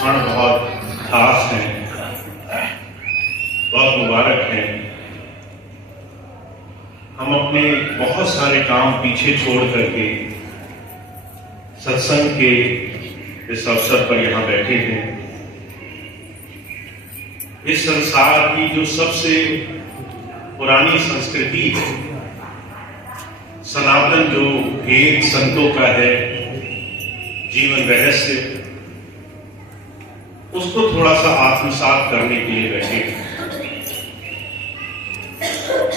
क्षण बहुत खास हैं, बहुत मुबारक हैं। हम अपने बहुत सारे काम पीछे छोड़ करके सत्संग के इस अवसर पर यहाँ बैठे हैं। इस संसार की जो सबसे पुरानी संस्कृति है, सनातन जो वेद संतों का है, जीवन रहस्य, उसको थोड़ा सा आत्मसात करने के लिए बैठे हैं।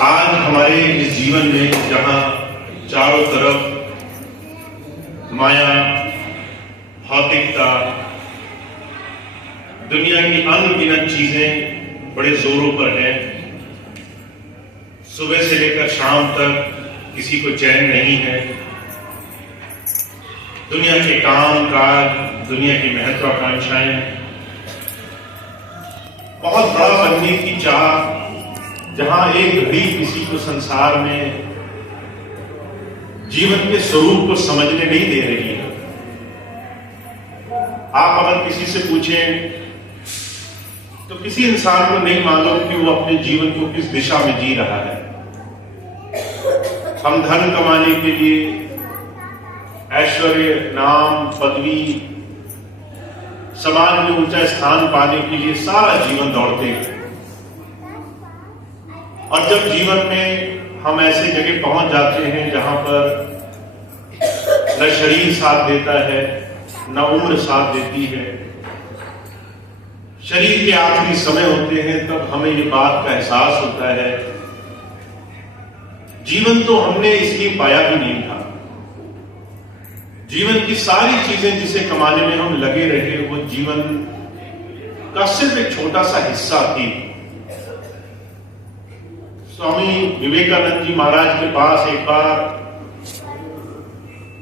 आज हमारे इस जीवन में जहां चारों तरफ माया, भौतिकता, दुनिया की अनगिनत चीजें बड़े जोरों पर हैं, सुबह से लेकर शाम तक किसी को चैन नहीं है। दुनिया के काम काज, दुनिया की महत्वाकांक्षाएं, बहुत बड़ा बनने की चाह, जहां एक घड़ी किसी को संसार में जीवन के स्वरूप को समझने नहीं दे रही है। आप अगर किसी से पूछें तो किसी इंसान को नहीं मालूम कि वो अपने जीवन को किस दिशा में जी रहा है। हम धन कमाने के लिए, ऐश्वर्य, नाम, पदवी, समाज में ऊंचा स्थान पाने के लिए सारा जीवन दौड़ते हैं। और जब जीवन में हम ऐसे जगह पहुंच जाते हैं जहां पर न शरीर साथ देता है, न उम्र साथ देती है, शरीर के आखिरी समय होते हैं, तब हमें ये बात का एहसास होता है जीवन तो हमने इसलिए पाया भी नहीं था। जीवन की सारी चीजें जिसे कमाने में हम लगे रहे, वो जीवन का सिर्फ एक छोटा सा हिस्सा थी। स्वामी विवेकानंद जी महाराज के पास एक बार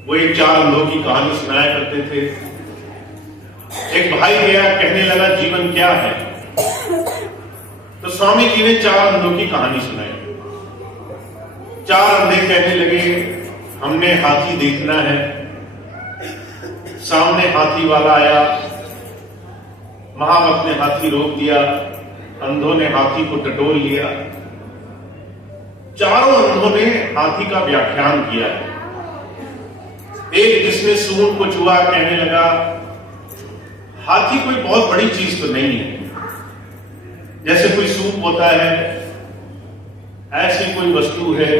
वो एक चार अंधों की कहानी सुनाया करते थे। एक भाई गया, कहने लगा जीवन क्या है। तो स्वामी जी ने चार अंधों की कहानी सुनाई। चार अंधे कहने लगे हमने हाथी देखना है। सामने हाथी वाला आया, महावत ने हाथी रोक दिया, अंधों ने हाथी को टटोल लिया। चारों अंधों ने हाथी का व्याख्यान किया। एक जिसने सूंड को छुआ कहने लगा हाथी कोई बहुत बड़ी चीज तो नहीं है, जैसे कोई सूप होता है ऐसी कोई वस्तु है।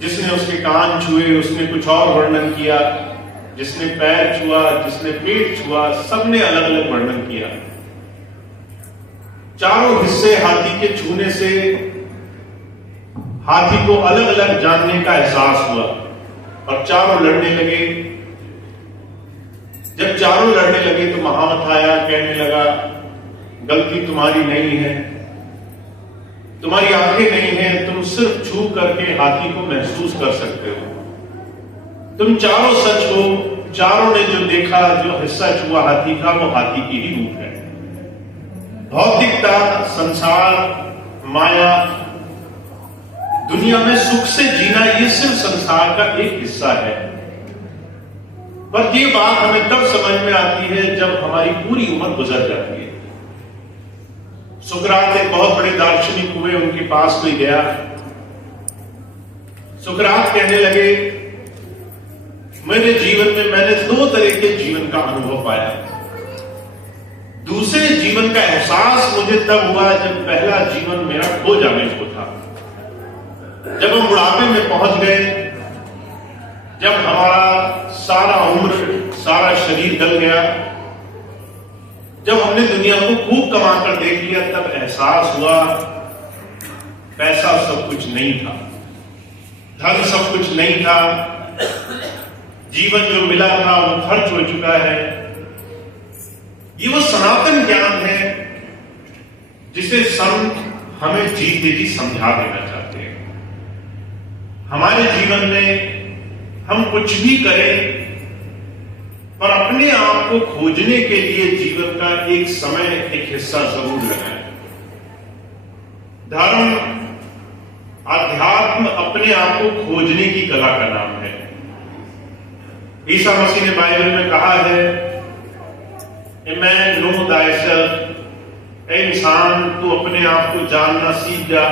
जिसने उसके कान छुए उसने कुछ और वर्णन किया, जिसने पैर छुआ, जिसने पेट छुआ, सबने अलग अलग वर्णन किया। चारों हिस्से हाथी के छूने से हाथी को अलग अलग जानने का एहसास हुआ और चारों लड़ने लगे। जब चारों लड़ने लगे तो महावत आया, कहने लगा गलती तुम्हारी नहीं है, तुम्हारी आंखें नहीं है, तुम सिर्फ छू करके हाथी को महसूस कर सकते हो। तुम चारों सच हो, चारों ने जो देखा, जो हिस्सा छुआ हाथी का, वो हाथी की ही रूप है। भौतिकता, संसार, माया, दुनिया में सुख से जीना, ये सिर्फ संसार का एक हिस्सा है। पर ये बात हमें तब समझ में आती है जब हमारी पूरी उम्र गुजर जाती है। सुकरात एक बहुत बड़े दार्शनिक हुए, उनके पास कोई गया। सुकरात कहने लगे मेरे जीवन में मैंने दो तरह के जीवन का अनुभव पाया। दूसरे जीवन का एहसास मुझे तब हुआ जब पहला जीवन मेरा खो जाने को था। जब हम बुढ़ापे में पहुंच गए, जब हमारा सारा उम्र, सारा शरीर गल गया, जब हमने दुनिया को खूब कमा कर देख लिया, तब एहसास हुआ पैसा सब कुछ नहीं था, धन सब कुछ नहीं था, जीवन जो मिला था वो खर्च हो चुका है। ये वो सनातन ज्ञान है जिसे संत हमें जीते जी समझा देना चाहते हैं। हमारे जीवन में हम कुछ भी करें, पर अपने आप को खोजने के लिए जीवन का एक समय, एक हिस्सा जरूर लगाएं। धर्म, अध्यात्म अपने आप को खोजने की कला का नाम है। ईसा मसीह ने बाइबल में कहा है ए मैन नो थायसेल्फ, ए इंसान तू अपने आप को जानना सीख जा।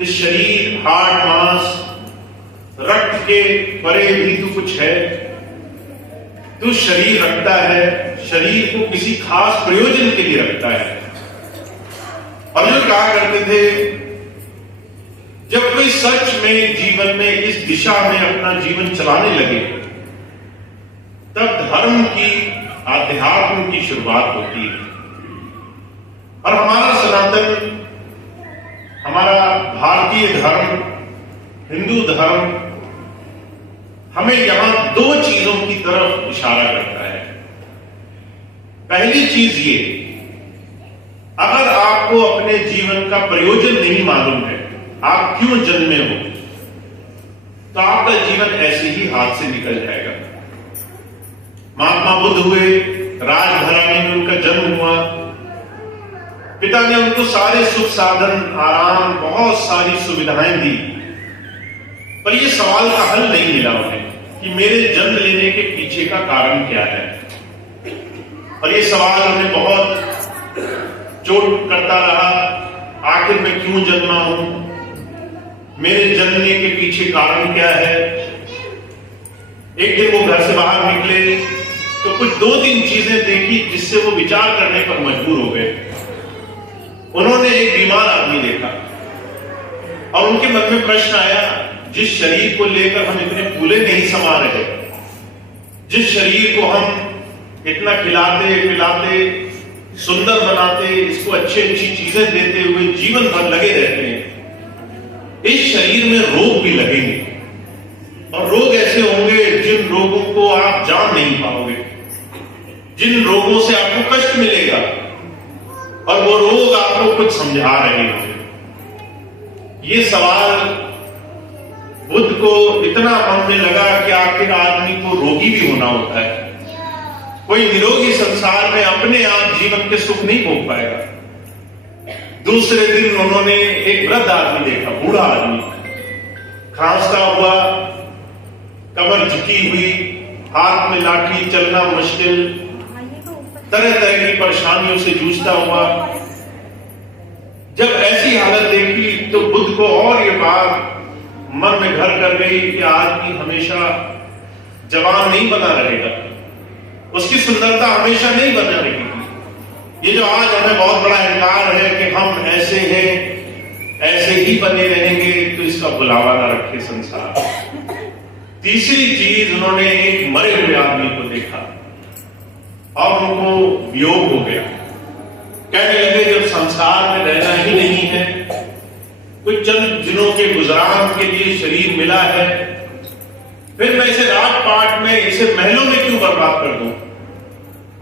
इस शरीर, हार्ट, मांस, रक्त के परे भी तू कुछ है। तू शरीर रखता है, शरीर को किसी खास प्रयोजन के लिए रखता है। और जो कहा करते थे, जब कोई सच में जीवन में इस दिशा में अपना जीवन चलाने लगे, तब धर्म की, आध्यात्म की शुरुआत होती है। और हमारा सनातन, हमारा भारतीय धर्म, हिंदू धर्म हमें यहां दो चीजों की तरफ इशारा करता है। पहली चीज ये, अगर आपको अपने जीवन का प्रयोजन नहीं मालूम है, आप क्यों जन्मे हो, तो आपका जीवन ऐसे ही हाथ से निकल जाएगा। महात्मा बुद्ध हुए, राजघराने में उनका जन्म हुआ, पिता ने उनको सारे सुख साधन, आराम, बहुत सारी सुविधाएं दी, पर यह सवाल का हल नहीं मिला उन्हें कि मेरे जन्म लेने के पीछे का कारण क्या है। और यह सवाल उन्हें बहुत चोट करता रहा, आखिर मैं क्यों जन्मा हूं, मेरे जन्मने के पीछे कारण क्या है। एक दिन वो घर से बाहर निकले तो कुछ 2-3 चीजें देखी जिससे वो विचार करने पर मजबूर हो गए। उन्होंने एक बीमार आदमी देखा और उनके मन में प्रश्न आया, जिस शरीर को लेकर हम इतने फूले नहीं समा रहे, जिस शरीर को हम इतना खिलाते पिलाते सुंदर बनाते, इसको अच्छी चीजें देते हुए जीवन भर लगे रहते हैं, इस शरीर में रोग भी लगेंगे। और रोग ऐसे होंगे जिन रोगों को आप जान नहीं पाओगे, जिन रोगों से आपको कष्ट मिलेगा, और वो रोग आपको कुछ समझा रहे होंगे। ये सवाल बुद्ध को इतना मन में लगा कि आखिर आदमी को रोगी भी होना होता है। कोई निरोगी संसार में अपने आप जीवन के सुख नहीं भोग पाएगा। दूसरे दिन उन्होंने एक वृद्ध आदमी देखा, बूढ़ा आदमी, खांसता हुआ, कमर झुकी हुई, हाथ में लाठी, चलना मुश्किल, तरह तरह की परेशानियों से जूझता हुआ। जब ऐसी हालत देखी तो बुद्ध को और ये बात मन में घर कर गई कि आदमी हमेशा जवान नहीं बना रहेगा, उसकी सुंदरता हमेशा नहीं बना रहेगी। ये जो आज हमें बहुत बड़ा अहंकार है कि हम ऐसे हैं, ऐसे ही बने रहेंगे, तो इसका बुलावा ना रखे संसार। तीसरी चीज, उन्होंने एक मरे हुए आदमी को देखा और उनको वियोग हो गया। कहने लगे जब संसार में रहना ही नहीं है, कुछ चंद दिनों के गुजरान के लिए शरीर मिला है, फिर मैं इसे राजपाट में, इसे महलों में क्यों बर्बाद कर दूं।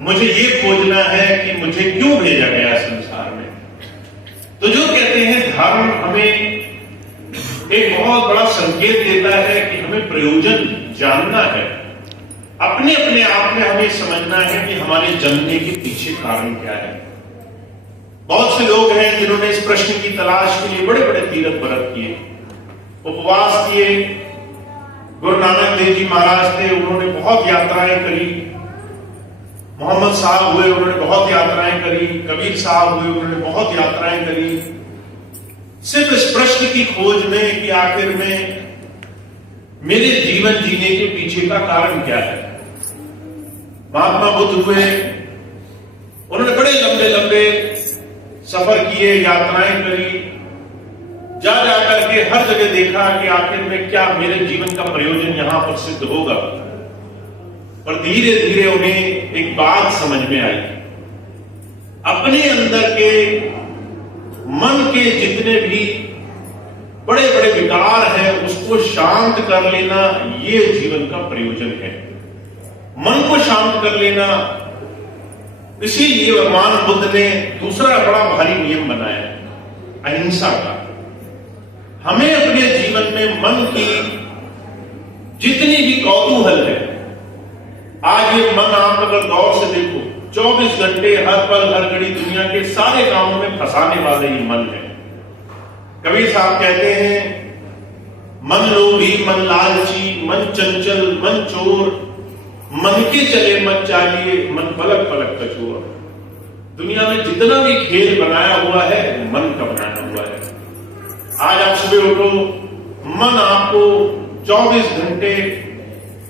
मुझे ये खोजना है कि मुझे क्यों भेजा गया संसार में। तो जो कहते हैं धर्म हमें एक बहुत बड़ा संकेत देता है कि हमें प्रयोजन जानना है, अपने अपने आप में हमें समझना है कि हमारे जन्मने के पीछे कारण क्या है। बहुत से लोग हैं जिन्होंने इस प्रश्न की तलाश के लिए बड़े बड़े तीर्थ व्रत किए, उपवास किए। गुरु नानक देव जी महाराज थे, उन्होंने बहुत यात्राएं करी। मोहम्मद साहब हुए, उन्होंने बहुत यात्राएं करी। कबीर साहब हुए, उन्होंने बहुत यात्राएं करी, सिर्फ इस प्रश्न की खोज में कि आखिर में मेरे जीवन जीने के पीछे का कारण क्या है। महात्मा बुद्ध हुए, उन्होंने बड़े लंबे लंबे सफर किए, यात्राएं करी, जा जाकर के हर जगह देखा कि आखिर में क्या मेरे जीवन का प्रयोजन यहां पर सिद्ध होगा। और धीरे धीरे उन्हें एक बात समझ में आई, अपने अंदर के मन के जितने भी बड़े बड़े विकार हैं उसको शांत कर लेना, ये जीवन का प्रयोजन है। मन को शांत कर लेना, इसीलिए भगवान बुद्ध ने दूसरा बड़ा भारी नियम बनाया, अहिंसा का। हमें अपने जीवन में मन की जितनी भी कौतूहल है, आज ये मन आप अगर गौर से देखो, 24 घंटे हर पल हर घड़ी दुनिया के सारे कामों में फंसाने वाले ही मन है। कबीर साहब कहते हैं, मन लोभी, मन लालची, मन चंचल, मन चोर, मन के चले मत चालिए, मन पलक पलक कछुआ। दुनिया में जितना भी खेल बनाया हुआ है मन का बनाया हुआ है। आज आप सुबह उठो, मन आपको 24 घंटे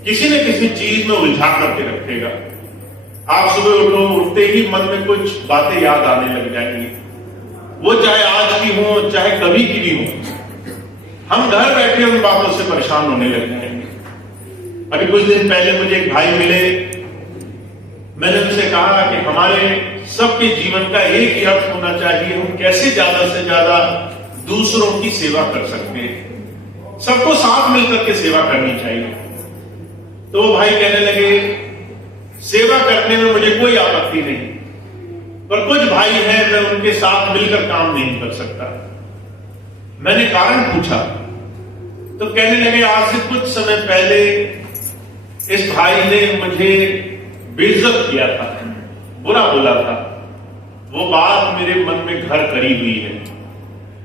किसी न किसी चीज में उलझा करके रखेगा। आप सुबह उठो, उठते ही मन में कुछ बातें याद आने लग जाएंगी, वो चाहे आज की हो चाहे कभी की भी हो। हम घर बैठे उन बातों से परेशान होने लग जाएंगे। अभी कुछ दिन पहले मुझे एक भाई मिले, मैंने उनसे कहा कि हमारे सबके जीवन का एक ही अर्थ होना चाहिए, हम कैसे ज्यादा से ज्यादा दूसरों की सेवा कर सकते हैं, सबको साथ मिलकर के सेवा करनी चाहिए। तो वो भाई कहने लगे सेवा करने में मुझे कोई आपत्ति नहीं, पर कुछ भाई हैं मैं उनके साथ मिलकर काम नहीं कर सकता। मैंने कारण पूछा तो कहने लगे आज से कुछ समय पहले इस भाई ने मुझे बेइज्जत किया था, बुरा बोला था। वो बात मेरे मन में घर करी हुई है,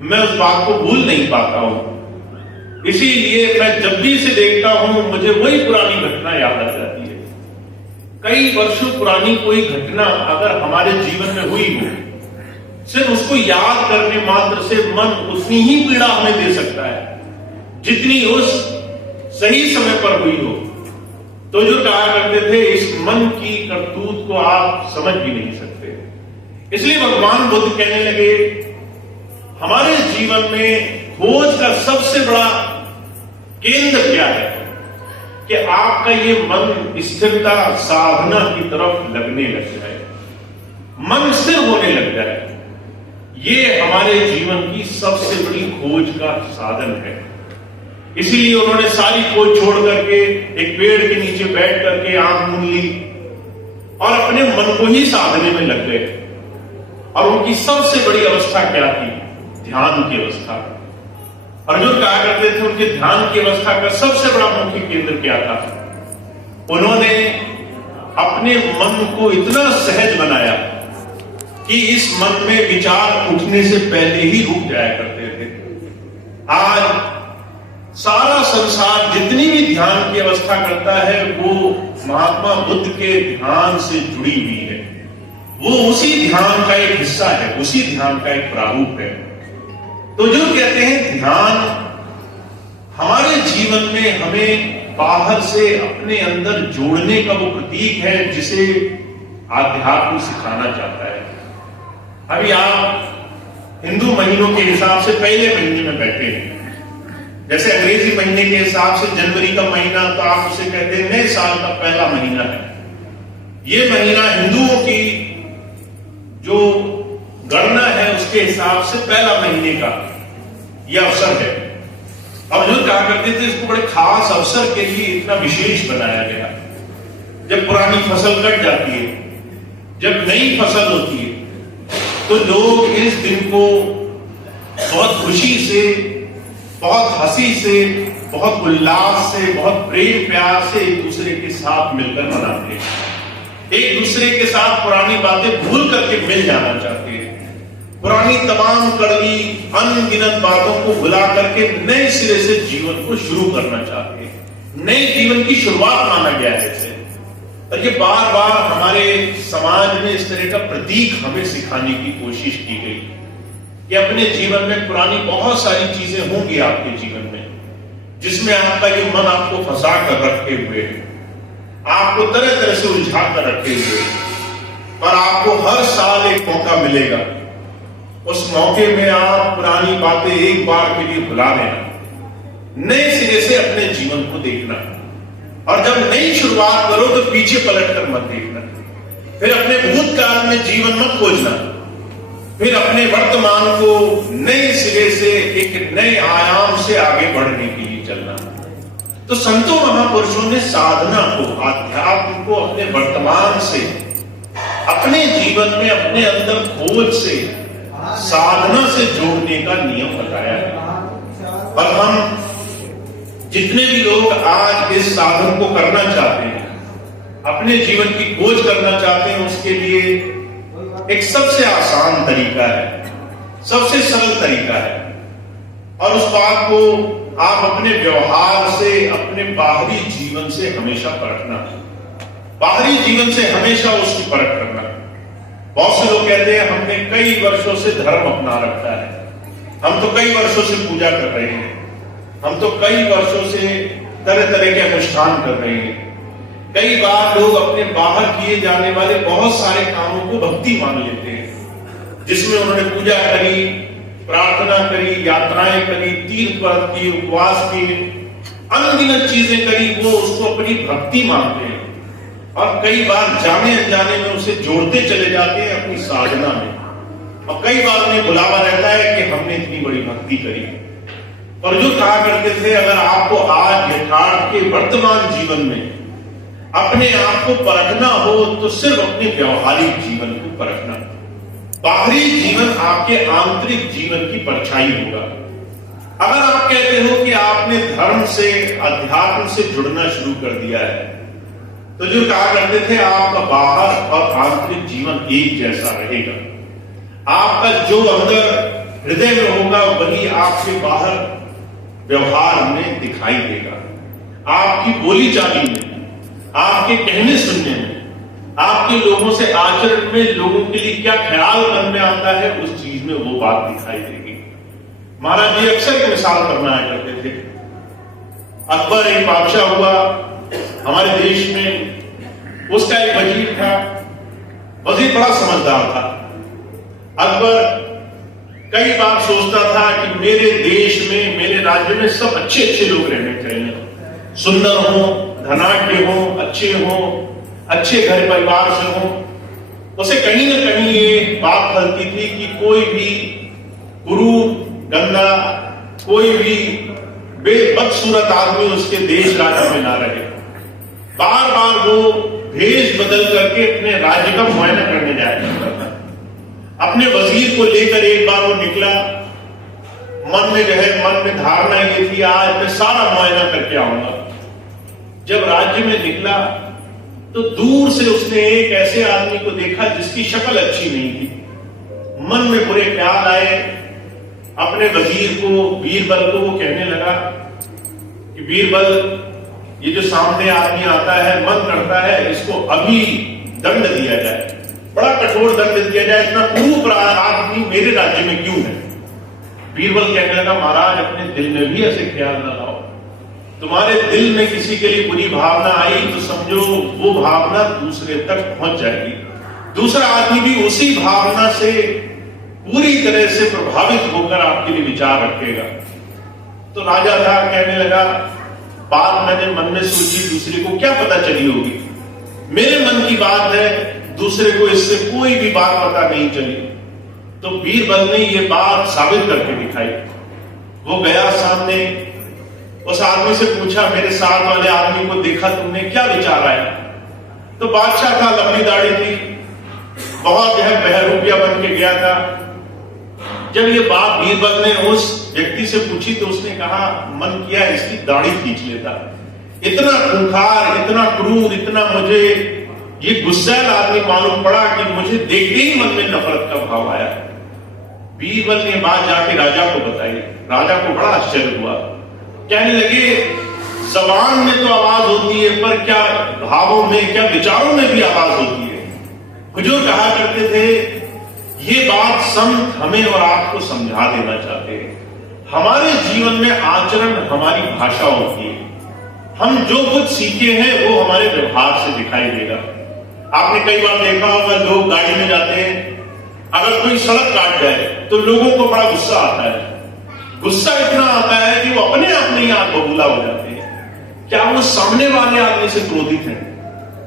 मैं उस बात को भूल नहीं पाता हूं। इसीलिए मैं जब भी इसे देखता हूं मुझे वही पुरानी घटना याद आ जाती है। कई वर्षों पुरानी कोई घटना अगर हमारे जीवन में हुई हो, सिर्फ उसको याद करने मात्र से मन उतनी ही पीड़ा हमें दे सकता है जितनी उस सही समय पर हुई हो। तो जो कहा करते थे इस मन की करतूत को आप समझ भी नहीं सकते। इसलिए भगवान बुद्ध कहने लगे हमारे जीवन में खोज का सबसे बड़ा केंद्र क्या है कि आपका ये मन स्थिरता साधना की तरफ लगने लग जाए, मन स्थिर होने लग जाए। ये हमारे जीवन की सबसे बड़ी खोज का साधन है। इसीलिए उन्होंने सारी खोज छोड़ करके एक पेड़ के नीचे बैठ करके आंख मूंद ली और अपने मन को ही साधने में लग गए। और उनकी सबसे बड़ी अवस्था क्या थी? ध्यान की अवस्था। अर्जुन कहा करते थे उनके ध्यान की अवस्था का सबसे बड़ा मुख्य केंद्र क्या था? उन्होंने अपने मन को इतना सहज बनाया कि इस मन में विचार उठने से पहले ही रुक जाया करते थे। आज सारा संसार जितनी भी ध्यान की अवस्था करता है वो महात्मा बुद्ध के ध्यान से जुड़ी हुई है। वो उसी ध्यान का एक हिस्सा है, उसी ध्यान का एक प्रारूप है। तो जो कहते हैं ध्यान हमारे जीवन में हमें बाहर से अपने अंदर जोड़ने का वो प्रतीक है जिसे आध्यात्म सिखाना चाहता है। अभी आप हिंदू महीनों के हिसाब से पहले महीने में बैठे हैं, जैसे अंग्रेजी महीने के हिसाब से जनवरी का महीना तो आप उसे कहते हैं नए साल का पहला महीना है। ये महीना हिंदुओं की जो गणना है उसके हिसाब से पहला महीने का यह अवसर है। अब जो कहा करते थे इसको बड़े खास अवसर के लिए इतना विशेष बनाया गया। जब पुरानी फसल कट जाती है, जब नई फसल होती है, तो लोग इस दिन को बहुत खुशी से, बहुत हंसी से, बहुत उल्लास से, बहुत प्रेम प्यार से एक दूसरे के साथ मिलकर मनाते हैं। एक दूसरे के साथ पुरानी बातें भूल करके मिल जाना चाहते हैं। पुरानी तमाम कड़वी अनगिनत बातों को भुला करके नए सिरे से जीवन को शुरू करना चाहते हैं। नए जीवन की शुरुआत माना गया है इसे। और ये बार बार हमारे समाज में इस तरह का प्रतीक हमें सिखाने की कोशिश की गई कि अपने जीवन में पुरानी बहुत सारी चीजें होंगी आपके जीवन में जिसमें आपका ये मन आपको फंसा कर रखे हुए है, आपको तरह तरह से उलझा कर रखे हुए, पर आपको हर साल एक मौका मिलेगा। उस मौके में आप पुरानी बातें एक बार के लिए भुला देना, नए सिरे से अपने जीवन को देखना। और जब नई शुरुआत करो तो पीछे पलटकर मत देखना, फिर अपने भूतकाल में जीवन मत खोजना, फिर अपने वर्तमान को नए सिरे से एक नए आयाम से आगे बढ़ने के लिए चलना। तो संतों महापुरुषों ने साधना को, आध्यात्म को अपने वर्तमान से, अपने जीवन में अपने अंदर खोज से, साधना से जोड़ने का नियम बताया है। और हम जितने भी लोग आज इस साधन को करना चाहते हैं, अपने जीवन की खोज करना चाहते हैं, उसके लिए एक सबसे आसान तरीका है, सबसे सरल तरीका है। और उस बात को आप अपने व्यवहार से, अपने बाहरी जीवन से हमेशा परखना है। बाहरी जीवन से हमेशा उसकी परख करना। बहुत से लोग कहते हैं हमने कई वर्षों से धर्म अपना रखा है, हम तो कई वर्षों से पूजा कर रहे हैं, हम तो कई वर्षों से तरह तरह के अनुष्ठान कर रहे हैं। कई बार लोग अपने बाहर किए जाने वाले बहुत सारे कामों को भक्ति मान लेते हैं, जिसमें उन्होंने पूजा करी, प्रार्थना करी, यात्राएं करी, तीर्थ व्रत किए, उपवास किए, अनगिनत चीजें करी, वो उसको अपनी भक्ति मानते हैं और कई बार जाने अनजाने में उसे जोड़ते चले जाते हैं अपनी साधना में। और कई बार उन्हें बुलावा रहता है कि हमने इतनी बड़ी भक्ति करी। और जो कहा करते थे, अगर आपको आज यथार्थ के वर्तमान जीवन में अपने आप को परखना हो तो सिर्फ अपने व्यवहारिक जीवन को परखना। बाहरी जीवन आपके आंतरिक जीवन की परछाई होगा। अगर आप कहते हो कि आपने धर्म से, अध्यात्म से जुड़ना शुरू कर दिया है, तो जो कहा करते थे आपका बाहर और आंतरिक जीवन एक जैसा रहेगा। आपका जो अंदर हृदय में होगा वही आपके बाहर व्यवहार में दिखाई देगा। आपकी बोली चाली में, आपके कहने सुनने में, आपके लोगों से आचरण में लोगों के लिए क्या ख्याल मन में आता है, उस चीज में वो बात दिखाई देगी। महाराज जी अक्सर एक मिसाल करना करते थे। अकबर एक बादशाह हुआ हमारे देश में, उसका एक वजीर था। वजीर बड़ा समझदार था। अकबर कई बार सोचता था कि मेरे देश में, मेरे राज्य में सब अच्छे अच्छे लोग रहने चाहिए, सुंदर हो, धनाढ्य हो, अच्छे हो, अच्छे घर परिवार से हो। उसे कहीं ना कहीं ये बात खलती थी कि कोई भी कुरूप, गंदा, कोई भी बदसूरत आदमी उसके देश राज्य में ना रहे। बार बार वो भेष बदल करके अपने राज्य का मुआयना करने जाया करता था। अपने वजीर को लेकर एक बार वो निकला, मन में धारणा ये थी आज मैं सारा मुआयना करके आऊंगा। जब राज्य में निकला तो दूर से उसने एक ऐसे आदमी को देखा जिसकी शक्ल अच्छी नहीं थी। मन में बुरे ख्याल आए। अपने वजीर को, बीरबल को वो कहने लगा कि बीरबल, ये जो सामने आदमी आता है, मन करता है इसको अभी दंड दिया जाए, बड़ा कठोर दंड दिया जाए, इतना क्रूर आदमी मेरे राज्य में क्यों है। बीरबल कहने लगा, महाराज अपने दिल में भी ऐसे ख्याल न लाओ। तुम्हारे दिल में किसी के लिए बुरी भावना आई तो समझो वो भावना दूसरे तक पहुंच जाएगी। दूसरा आदमी भी उसी भावना से पूरी तरह से प्रभावित होकर आपके लिए विचार रखेगा। तो राजा था, कहने लगा, बात मैंने मन में सोची, दूसरे को क्या पता चली होगी। मेरे मन की बात है, दूसरे को इससे कोई भी बात पता नहीं चली। तो बीरबल ने ये बात साबित करके दिखाई। वो गया सामने, उस आदमी से पूछा, मेरे साथ वाले आदमी को देखा तुमने, क्या विचार आया। तो बादशाह था, लंबी दाढ़ी थी, बहुत बहरूपिया बन के गया था। जब ये बात बीरबल ने उस व्यक्ति से पूछी तो उसने कहा, मन किया इसकी दाढ़ी खींच लेता। इतना खूंखार, इतना क्रूर, इतना मुझे ये गुस्सैल आदमी मालूम पड़ा कि मुझे देखते ही मन में नफरत का भाव आया। बीरबल ने बात जाके राजा को बताई। राजा को बड़ा आश्चर्य हुआ। कहने लगे, जबान में तो आवाज होती है, पर क्या भावों में, क्या विचारों में भी आवाज होती है। हुजूर कहा करते थे, ये बात संत हमें और आपको समझा देना चाहते हैं। हमारे जीवन में आचरण हमारी भाषा होती है। हम जो कुछ सीखे हैं वो हमारे व्यवहार से दिखाई देगा। आपने कई बार देखा होगा, लोग गाड़ी में जाते हैं, अगर कोई सड़क काट जाए तो लोगों को बड़ा गुस्सा आता है। गुस्सा इतना आता है कि वो अपने आप में ही आग बबूला हो जाते हैं। क्या वो सामने वाले आदमी से क्रोधित हैं?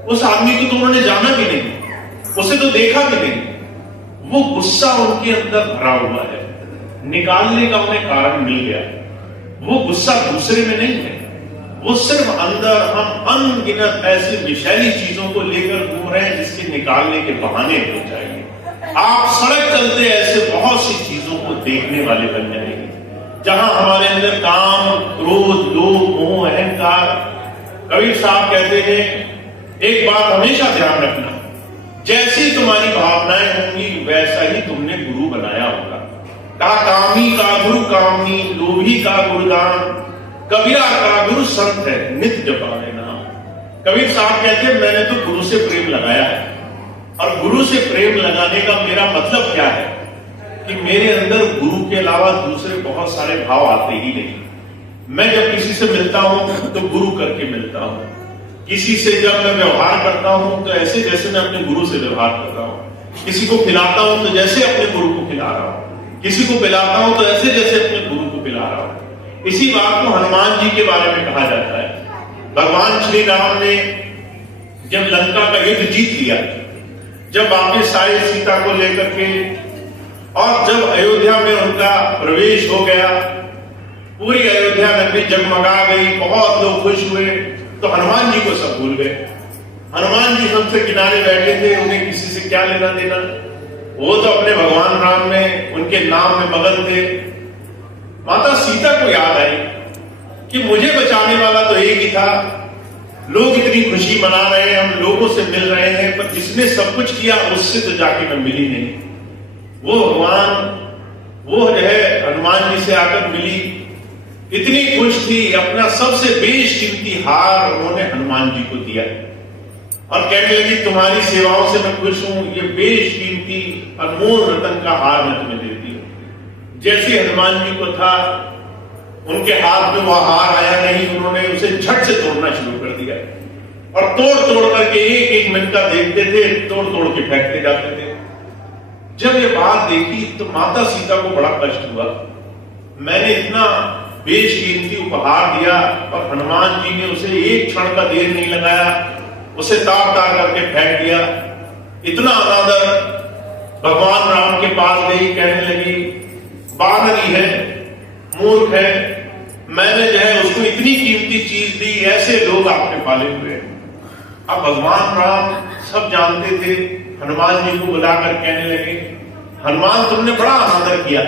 उस आदमी को तो उन्होंने जाना भी नहीं, उसे तो देखा भी नहीं। वो गुस्सा उनके अंदर भरा हुआ है, निकालने का उन्हें कारण मिल गया। वो गुस्सा दूसरे में नहीं है, वो सिर्फ अंदर हम अनगिनत ऐसी विषैली चीजों को लेकर घूम रहे हैं जिसके निकालने के बहाने हो जाएंगे। आप सड़क चलते ऐसे बहुत सी चीजों को देखने वाले बन जाएंगे, जहां हमारे अंदर काम, क्रोध, लोभ, मोह, अहंकार। कबीर साहब कहते हैं, एक बात हमेशा ध्यान रखना, जैसी तुम्हारी भावनाएं होंगी वैसा ही तुमने गुरु बनाया होगा। कामी का गुरु कामनी, लोभी का गुरुदान, कबीरा का गुरु संत है, नित्य जपावे नाम। कबीर साहब कहते हैं मैंने तो गुरु से प्रेम लगाया है, और गुरु से प्रेम लगाने का मेरा मतलब क्या है कि मेरे अंदर गुरु के अलावा दूसरे बहुत सारे भाव आते ही नहीं। मैं जब किसी से मिलता हूं तो गुरु करके मिलता हूं, किसी से जब मैं व्यवहार करता हूं तो ऐसे जैसे मैं अपने गुरु से व्यवहार कर रहा हूं, किसी को खिलाता हूं तो जैसे अपने गुरु को खिला रहा हूं, किसी को पिलाता हूं तो ऐसे जैसे अपने गुरु को पिला रहा हूं। इसी बात को हनुमान जी के बारे में कहा जाता है। भगवान श्री राम ने जब लंका का युद्ध जीत लिया, जब वापिस आए सीता को लेकर के, और जब अयोध्या में उनका प्रवेश हो गया, पूरी अयोध्या नगरी जगमगा गई, बहुत लोग खुश हुए, तो हनुमान जी को सब भूल गए। हनुमान जी सबसे किनारे बैठे थे, उन्हें किसी से क्या लेना देना, वो तो अपने भगवान राम में, उनके नाम में मगन थे। माता सीता को याद आई कि मुझे बचाने वाला तो एक ही था, लोग इतनी खुशी मना रहे हैं, हम लोगों से मिल रहे हैं, पर जिसने सब कुछ किया उससे तो जाके मैं मिली नहीं। वो भगवान, वो जो है हनुमान जी से आकर मिली, इतनी खुश थी, अपना सबसे बेशकीमती हार उन्होंने हनुमान जी को दिया और कहने लगी तुम्हारी सेवाओं से मैं खुश हूं, ये बेशकीमती अनमोल रतन का हार मैं तुम्हें देती हूं। जैसे हनुमान जी को था, उनके हाथ में वह हार आया नहीं, उन्होंने उसे झट से तोड़ना शुरू कर दिया और तोड़ तोड़ करके एक एक मिनट का देखते थे, तोड़ तोड़ के फेंकते जाते थे। जब ये बात देखी तो माता सीता को बड़ा कष्ट हुआ, मैंने इतना बेशकीमती उपहार दिया और हनुमान जी ने उसे एक क्षण का देर नहीं लगाया, उसे तार तार करके फेंक दिया। इतना अनादर। भगवान राम के पास गई, कहने लगी बानरी है, मूर्ख है, मैंने जो है उसको इतनी कीमती चीज दी, ऐसे लोग आपने पाले हुए। अब भगवान राम सब जानते थे, हनुमान जी को बुलाकर कहने लगे हनुमान तुमने बड़ा अनादर किया,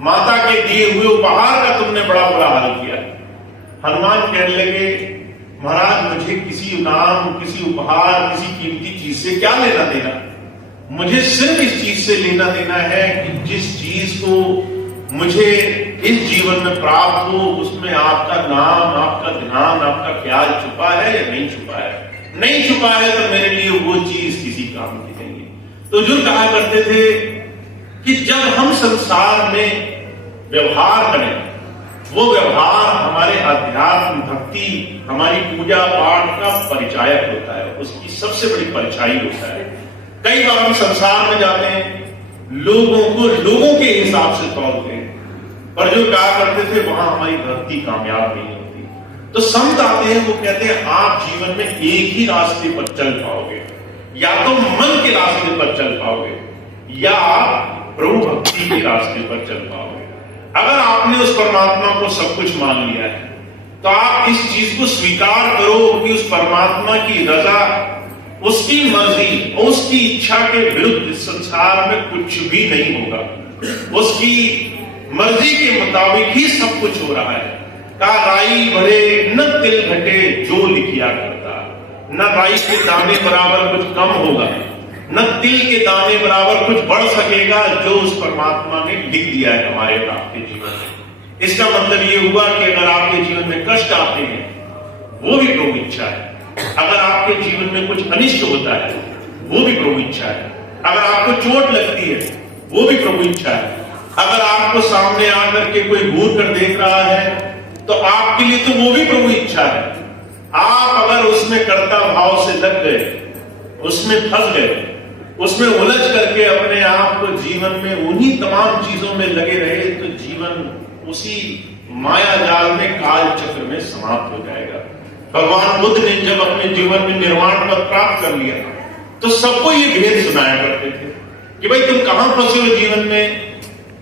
माता के दिए हुए उपहार का तुमने बड़ा बुरा हाल किया। हनुमान कहने लगे महाराज मुझे किसी इनाम, किसी उपहार, किसी कीमती चीज से क्या लेना देना, मुझे सिर्फ इस चीज से लेना देना है कि जिस चीज को मुझे इस जीवन में प्राप्त हो उसमें आपका नाम, आपका ध्यान, आपका ख्याल छुपा है या नहीं छुपा है। नहीं छुपा है तो मेरे लिए वो चीज किसी काम की नहीं है। तो जो कहा करते थे कि जब हम संसार में व्यवहार करें, वो व्यवहार हमारे अध्यात्म, भक्ति, हमारी पूजा पाठ का परिचायक होता है, उसकी सबसे बड़ी परछाई होता है। कई बार हम संसार में जाते हैं, लोगों को लोगों के हिसाब से तौलते हैं, पर जो कहा करते थे वहां हमारी भक्ति कामयाब नहीं होती। तो संत आते हैं, वो कहते हैं आप जीवन में एक ही रास्ते पर चल पाओगे, या तो मन के रास्ते पर चल पाओगे या आप प्रभु भक्ति के रास्ते पर चल पाओगे। अगर आपने उस परमात्मा को सब कुछ मान लिया है तो आप इस चीज को स्वीकार करो कि उस परमात्मा की रजा, उसकी मर्जी, उसकी इच्छा के विरुद्ध इस संसार में कुछ भी नहीं होगा। उसकी मर्जी के मुताबिक ही सब कुछ हो रहा है। का राई बढ़े न तिल घटे जो लिखिया करता, न राई के दाने बराबर कुछ कम होगा, न तिल के दाने बराबर कुछ बढ़ सकेगा जो उस परमात्मा ने लिख दिया है हमारे और आपके जीवन में। इसका मतलब ये हुआ कि अगर आपके जीवन में कष्ट आते हैं वो भी प्रभु इच्छा है, अगर आपके जीवन में कुछ अनिष्ट होता है वो भी प्रभु इच्छा है, अगर आपको चोट लगती है वो भी प्रभु इच्छा है, अगर आपको सामने आकर के कोई घूर कर देख रहा है तो आपके लिए तो वो भी प्रभु इच्छा है। आप अगर उसमें कर्ता भाव से लग गए, उसमें फंस गए, उसमें उलझ करके अपने आप को जीवन में उन्हीं तमाम चीजों में लगे रहे तो जीवन उसी माया जाल में, काल चक्र में समाप्त हो जाएगा। भगवान बुद्ध ने जब अपने जीवन में निर्वाण पद प्राप्त कर लिया तो सबको ये भेद सुनाया करते थे कि भाई तुम कहां फंसे हो जीवन में,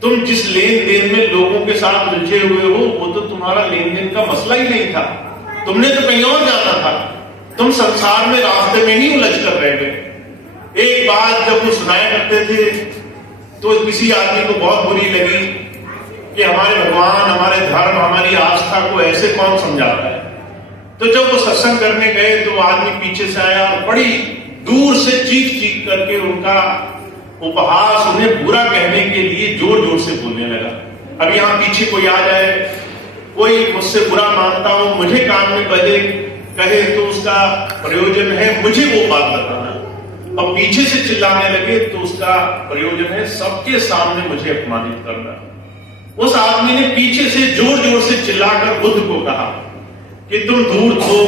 तुम जिस लेन देन में लोगों के साथ उलझे हुए हो वो तो तुम्हारा लेन देन का मसला ही नहीं था, तुमने तो कहीं और जाना था, तुम संसार में रास्ते में ही उलझ कर रह गए। एक बात जब वो सुनाया करते थे तो किसी आदमी को बहुत बुरी लगी कि हमारे भगवान, हमारे धर्म, हमारी आस्था को ऐसे कौन समझाता है। तो जब वो सत्संग करने गए तो वो आदमी पीछे से आया और बड़ी दूर से चीख चीख करके उनका उपहास, उन्हें बुरा कहने के लिए जोर जोर से बोलने लगा। अब यहां पीछे कोई आ जाए, कोई मुझसे बुरा मानता हो, मुझे कान में बजे कहे तो उसका प्रयोजन है मुझे वो बात बताना, और पीछे से चिल्लाने लगे तो उसका प्रयोजन है सबके सामने मुझे अपमानित करना। उस आदमी ने पीछे से जोर जोर से चिल्लाकर बुद्ध को कहा कि तुम धूर्त हो,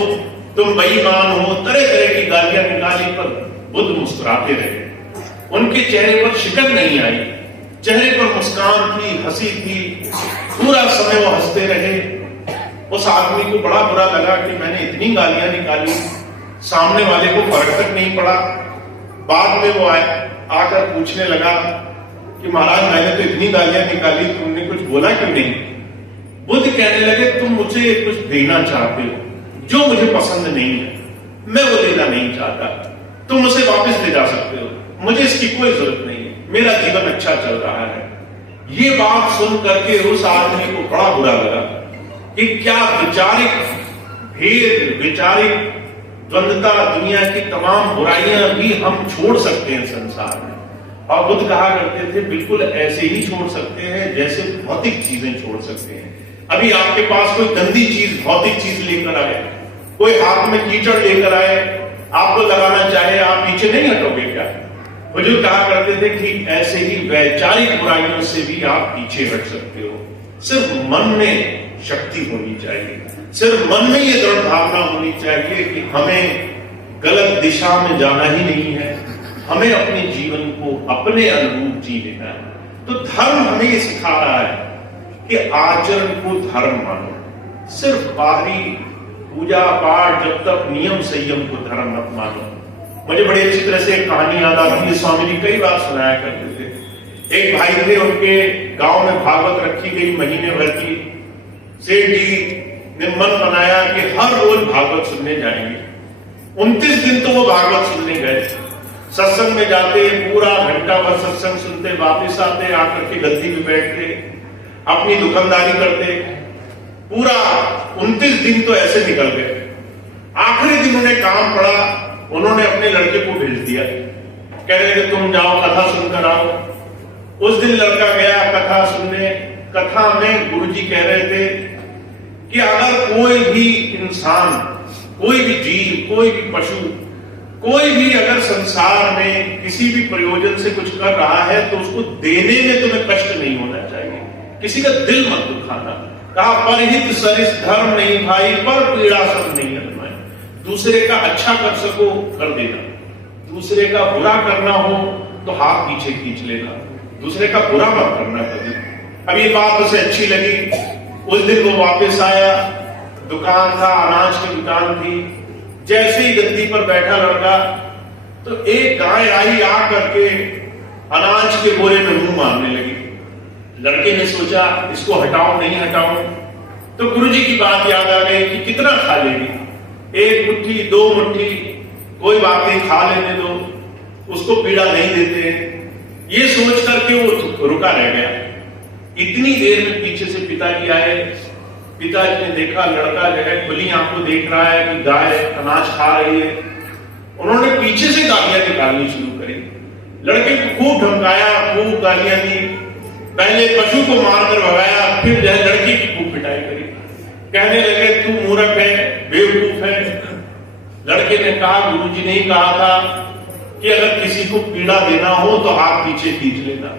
तुम बेईमान हो, तरह तरह की गालियां निकाली, पर बुद्ध मुस्कुराते रहे। उनके चेहरे पर शिकन नहीं आई, चेहरे पर मुस्कान थी, हंसी थी, पूरा समय वो हंसते रहे। उस आदमी को बड़ा बुरा लगा कि मैंने इतनी गालियां निकाली, सामने वाले को फर्क तक नहीं पड़ा। बाद में वो आकर पूछने लगा कि महाराज मैंने तो इतनी गालियां निकाली, तुमने कुछ बोला क्यों नहीं? बुद्ध कहने लगे तुम मुझे कुछ देना चाहते हो जो मुझे पसंद नहीं है, मैं वो देना नहीं चाहता, तुम उसे वापस ले जा सकते हो, मुझे इसकी कोई जरूरत नहीं है, मेरा जीवन अच्छा चल रहा है। ये बात सुन करके उस आदमी को बड़ा बुरा लगा कि क्या विचारिक भेद, विचारिक द्वंद्वता, दुनिया की तमाम बुराइयां भी हम छोड़ सकते हैं संसार में। और बुद्ध कहा करते थे बिल्कुल ऐसे ही छोड़ सकते हैं जैसे भौतिक चीजें छोड़ सकते हैं। अभी आपके पास कोई गंदी चीज, भौतिक चीज लेकर आए, कोई हाथ में कीचड़ लेकर आए, आपको लगाना चाहे, आप पीछे नहीं हटोगे क्या? बुजुर्ग कहा करते थे कि ऐसे ही वैचारिक बुराइयों से भी आप पीछे हट सकते हो। सिर्फ मन में शक्ति होनी चाहिए, सिर्फ मन में ये दृढ़ भावना होनी चाहिए कि हमें गलत दिशा में जाना ही नहीं है, हमें अपने जीवन को अपने अनुरूप जी लेना है। तो धर्म हमें ये सिखा रहा है कि आचरण को धर्म मानो, सिर्फ बाहरी पूजा पाठ जब तक नियम संयम को धर्म मत मानो। मुझे बड़ी अच्छी तरह से एक कहानी याद आती है, स्वामी जी कई बार सुनाया करते थे। एक भाई थे, उनके गांव में भागवत रखी गई महीने भर की। सेठ जी ने मन बनाया कि हर रोज भागवत सुनने जाएंगे। 29 दिन तो वो भागवत सुनने गए। सत्संग में जाते, पूरा घंटा भर सत्संग सुनते, वापस आते, आकर के गद्दी में बैठते, अपनी दुकानदारी करते। पूरा 29 दिन तो ऐसे निकल गए। आखिरी दिन उन्हें काम पड़ा, उन्होंने अपने लड़के को भेज दिया, कह रहे थे तुम जाओ कथा सुनकर आओ। उस दिन लड़का गया कथा सुनने। कथा में गुरुजी कह रहे थे कि अगर कोई भी इंसान, कोई भी जीव, कोई भी पशु, कोई भी अगर संसार में किसी भी प्रयोजन से कुछ कर रहा है तो उसको देने में तुम्हें कष्ट नहीं होना चाहिए, किसी का दिल मत दुखाना। कहा परहित सरिस धर्म नहीं भाई, पर पीड़ा सब नहीं अनमाई। दूसरे का अच्छा कर सको कर देना, दूसरे का बुरा करना हो तो हाथ पीछे खींच लेना, दूसरे का बुरा मत करना कभी। अब ये बात उसे अच्छी लगी। उस दिन वो वापस आया, दुकान था, अनाज की दुकान थी। जैसे ही गद्दी पर बैठा लड़का तो एक गाय आई, आ करके अनाज के बोरे में मुंह मारने लगी। लड़के ने सोचा इसको हटाऊं नहीं हटाऊं, तो गुरुजी की बात याद आ गई कि कितना खा लेगी, 1 मुट्ठी 2 मुट्ठी, कोई बात नहीं खा लेने दो, उसको पीड़ा नहीं देते। ये सोच करके वो रुका रह गया। इतनी देर में पीछे से पिताजी आए। पिताजी ने देखा लड़का जो है खुली आंखों देख रहा है कि गाय अनाज खा रही है। उन्होंने पीछे से गालियां निकालनी शुरू करी। लड़के को खूब धमकाया, खूब गालियां दी। पहले पशु को मारकर भगाया, फिर जो है लड़की की खूब पिटाई करी। कहने लगे तू मूर्ख है, बेवकूफ है। लड़के ने कहा गुरुजी ने कहा था कि अगर किसी को पीड़ा देना हो तो हाथ पीछे खींच लेना।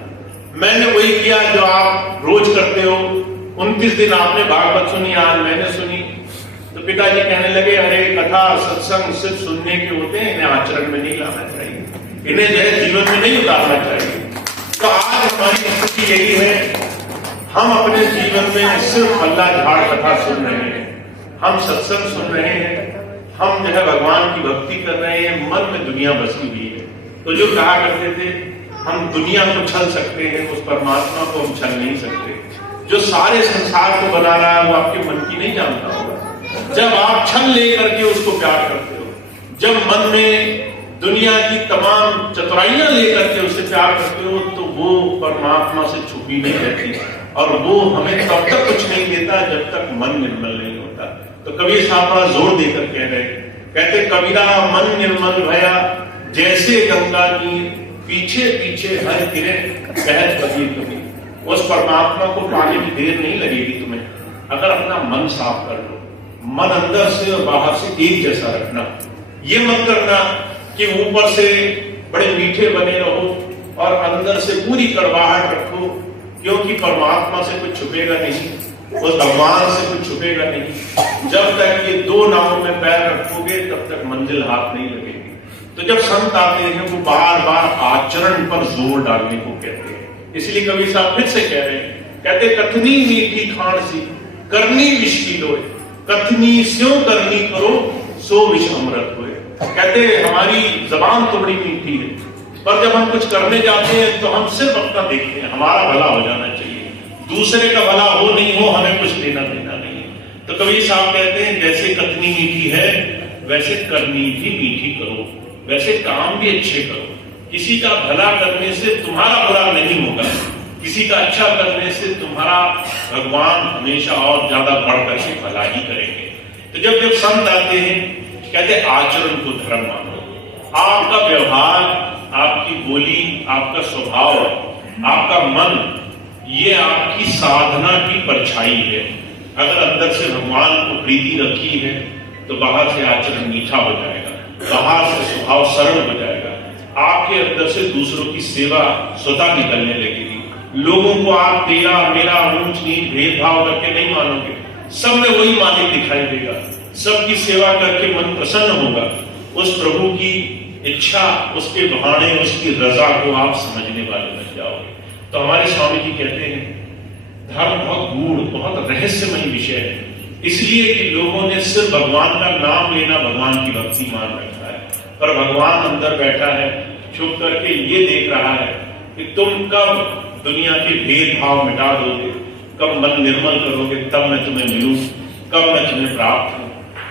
मैंने वही किया जो आप रोज करते हो। 29 दिन आपने भागवत सुनी, आज मैंने सुनी। तो पिताजी कहने लगे अरे कथा सत्संग सिर्फ सुनने के होते हैं, इन्हें आचरण में नहीं लाना चाहिए, इन्हें जो है जीवन में नहीं उतारना चाहिए। तो आज हमारी स्थिति यही है, हम अपने जीवन में सिर्फ अल्लाह झाड़ कथा सुन रहे हैं, हम सत्संग सुन रहे हैं, हम जो है भगवान की भक्ति कर रहे हैं, मन में दुनिया बसी हुई है। तो जो कहा करते थे हम दुनिया को छल सकते हैं, उस परमात्मा को हम छल नहीं सकते। जो सारे संसार को बना रहा है वो आपके मन की नहीं जानता होगा। जब आप छल लेकर के उसको प्यार करते हो, जब मन में दुनिया की तमाम चतुराइयां लेकर के उससे प्यार करते हो, तो वो परमात्मा से छुपी नहीं रहती और वो हमें तब तक कुछ नहीं देता जब तक मन निर्मल नहीं होता। तो कबीर साहब बड़ा जोर देकर कह रहे, कहते कबीरा मन निर्मल भया जैसे गंगा की, पीछे पीछे हर किरण बहत कबीर कबीर। उस परमात्मा को पाने की देर नहीं लगेगी तुम्हें, अगर अपना मन साफ कर लो। मन अंदर से और बाहर से एक जैसा रखना। ये मत करना कि ऊपर से बड़े मीठे बने रहो और अंदर से पूरी कड़वाहट रखो, क्योंकि परमात्मा से कुछ छुपेगा नहीं, उस भगवान से कुछ छुपेगा नहीं। जब तक ये दो नावों में पैर रखोगे तब तक मंजिल हाथ नहीं लगेगी। तो जब संत आते हैं वो बार बार आचरण पर जोर डालने को कहते हैं। इसलिए कवि साहब फिर से कह रहे हैं, कहते कथनी मीठी खाण सी करनी विष की लोए, कथनी स्यों करनी करो सो विष अमृत हुए। कहते हमारी जबान तो बड़ी मीठी है, पर जब हम कुछ करने जाते हैं तो हम सिर्फ अपना देखते हैं, हमारा भला हो जाना चाहिए, दूसरे का भला हो नहीं हो हमें कुछ लेना देना नहीं है। तो कबीर साहब कहते हैं जैसे कथनी मीठी है वैसे करनी भी मीठी करो, वैसे काम भी अच्छे करो। किसी का भला करने से तुम्हारा बुरा नहीं होगा, किसी का अच्छा करने से तुम्हारा भगवान हमेशा और ज्यादा बढ़ करके भला ही करेंगे। तो जब जब संत आते हैं कहते आचरण को धर्म मानो, आपका व्यवहार, आपकी बोली, आपका स्वभाव, आपका मन, ये आपकी साधना की परछाई है। अगर अंदर से भगवान को प्रीति रखी है तो बाहर से आचरण मीठा हो जाएगा, बाहर से स्वभाव सरल हो जाएगा, आपके अंदर से दूसरों की सेवा स्वतः निकलने लगेगी। लोगों को आप तेरा मेरा ऊंच नीच भेदभाव करके नहीं मानोगे, सब में वही मालिक दिखाई देगा, सबकी सेवा करके मन प्रसन्न होगा। उस प्रभु की इच्छा, उसके बहाने, उसकी रजा को आप समझने वाले बन जाओगे। तो हमारे स्वामी जी कहते हैं धर्म बहुत गूढ़, बहुत रहस्यमय विषय है, इसलिए कि लोगों ने सिर्फ भगवान का नाम लेना भगवान की भक्ति मान रखा है, पर भगवान अंदर बैठा है, छुप करके ये देख रहा है कि तुम कब दुनिया के भेदभाव मिटा दोगे, कब मन निर्मल करोगे, तब मैं तुम्हें मिलूं, कब मैं तुम्हें प्राप्त हूं।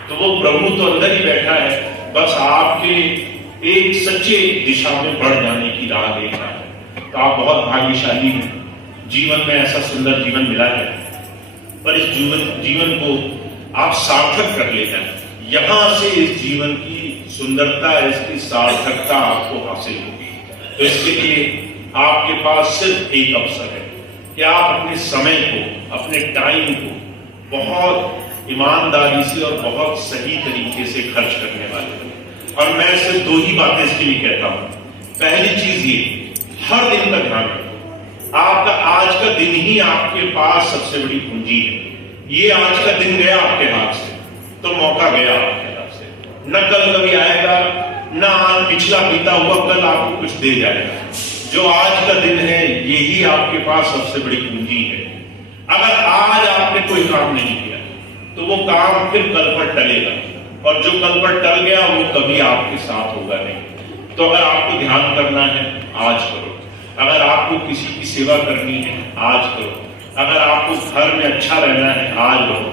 तो वो प्रभु तो अंदर ही बैठा है, बस आपके एक सच्चे दिशा में बढ़ जाने की राह देख रहा है। तो आप बहुत भाग्यशाली हैं, जीवन में ऐसा सुंदर जीवन मिला है, पर इस जीवन को आप सार्थक कर लेना। यहां से इस जीवन की सुंदरता, इसकी सार्थकता आपको हासिल होगी। तो इसके लिए आपके पास सिर्फ एक अवसर है कि आप अपने समय को, अपने टाइम को बहुत ईमानदारी से और बहुत सही तरीके से खर्च करने वाले बने। और मैं सिर्फ दो ही बातें इसके लिए कहता हूं। पहली चीज ये, हर दिन का ध्यान रखो, आपका आज का दिन ही आपके पास सबसे बड़ी पूंजी है। ये आज का दिन गया आपके हाथ से तो मौका गया आपके हाथ से, न कल कभी आएगा, न आज पिछला बीता हुआ कल आपको कुछ दे जाएगा। जो आज का दिन है यही आपके पास सबसे बड़ी पूंजी है। अगर आज आपने कोई काम नहीं किया तो वो काम फिर कल पर टलेगा, और जो कल पर टल गया वो कभी आपके साथ होगा नहीं। तो अगर आपको ध्यान करना है आज करो, अगर आपको किसी की सेवा करनी है आज करो, अगर आपको घर में अच्छा रहना है आज रहो,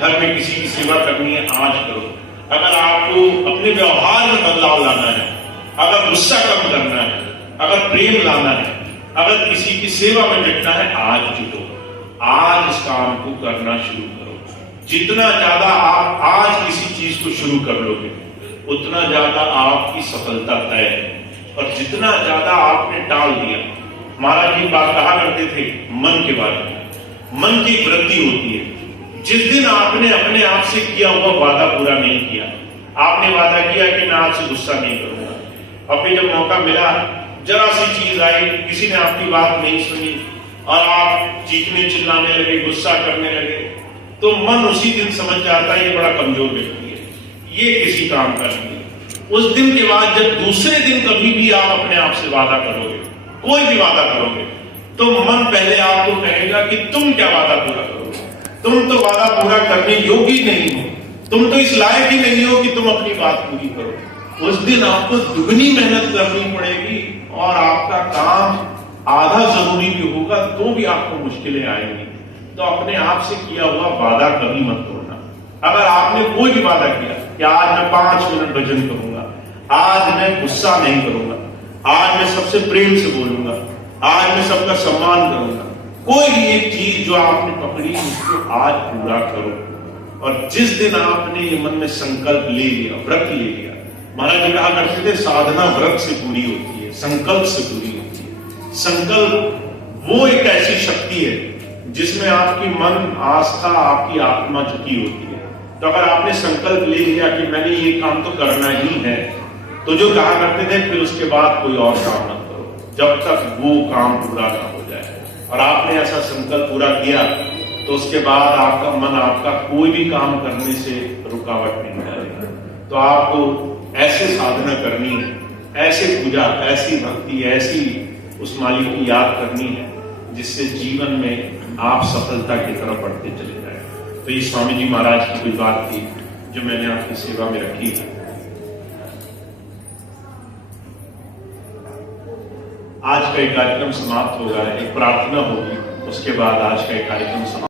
घर में किसी की सेवा करनी है आज करो, अगर आपको अपने व्यवहार में बदलाव लाना है, अगर गुस्सा कम करना है, अगर प्रेम लाना है, अगर किसी की सेवा में जुटना है, आज जुटो, आज इस काम को करना शुरू करो। जितना ज्यादा आप आज किसी चीज को शुरू कर लोगे उतना ज्यादा आपकी सफलता तय है। और जितना ज्यादा आपने टाल दिया, महाराज जी बात कहा करते थे मन के बारे में, मन की वृद्धि होती है। जिस दिन आपने अपने आप से किया हुआ वादा पूरा नहीं किया, आपने वादा किया कि मैं आपसे गुस्सा नहीं करूंगा, और फिर जब मौका मिला, जरा सी चीज आई, किसी ने आपकी बात नहीं सुनी और आप चीखने चिल्लाने लगे, गुस्सा करने लगे, तो मन उसी दिन समझ जाता है ये बड़ा कमजोर व्यक्ति है, ये किसी काम का नहीं है। उस दिन के बाद जब दूसरे दिन कभी भी आप अपने आप से वादा करोगे, कोई भी वादा करोगे, तो मन पहले आपको कहेगा कि तुम क्या वादा पूरा करोगे, तुम तो वादा पूरा करने योग्य ही नहीं हो, तुम तो इस लायक ही नहीं हो कि तुम अपनी बात पूरी करो। उस दिन आपको दुगनी मेहनत करनी पड़ेगी और आपका काम आधा जरूरी भी होगा तो भी आपको मुश्किलें आएंगी। तो अपने आप से किया हुआ वादा कभी मत तोड़ना। अगर आपने कोई भी वादा किया कि आज मैं 5 मिनट भजन करूंगा, आज मैं गुस्सा नहीं करूंगा, आज मैं सबसे प्रेम से बोलूंगा, आज मैं सबका सम्मान करूंगा, कोई भी एक चीज जो आपने पकड़ी उसको आज पूरा करो। और जिस दिन आपने ये मन में संकल्प ले लिया, व्रत ले लिया, महाराज जी कहा करते थे साधना व्रत से पूरी होती है, संकल्प से पूरी होती है। संकल्प वो एक ऐसी शक्ति है जिसमें आपकी मन, आस्था, आपकी आत्मा झुकी होती है। तो अगर आपने संकल्प ले लिया कि मैंने ये काम तो करना ही है, तो जो कहा करते थे फिर उसके बाद कोई और काम न करो जब तक वो काम पूरा ना हो जाए। और आपने ऐसा संकल्प पूरा किया तो उसके बाद आपका मन आपका कोई भी काम करने से रुकावट नहीं डालेगा। तो आपको ऐसे साधना करनी है, ऐसे पूजा, ऐसी भक्ति, ऐसी उस मालिक की याद करनी है जिससे जीवन में आप सफलता की तरफ बढ़ते चले जाए। तो ये स्वामी जी महाराज की कोई बात थी जो मैंने आपकी सेवा में रखी है। आज का एक कार्यक्रम समाप्त होगा, एक प्रार्थना होगी, उसके बाद आज का एक कार्यक्रम समाप्त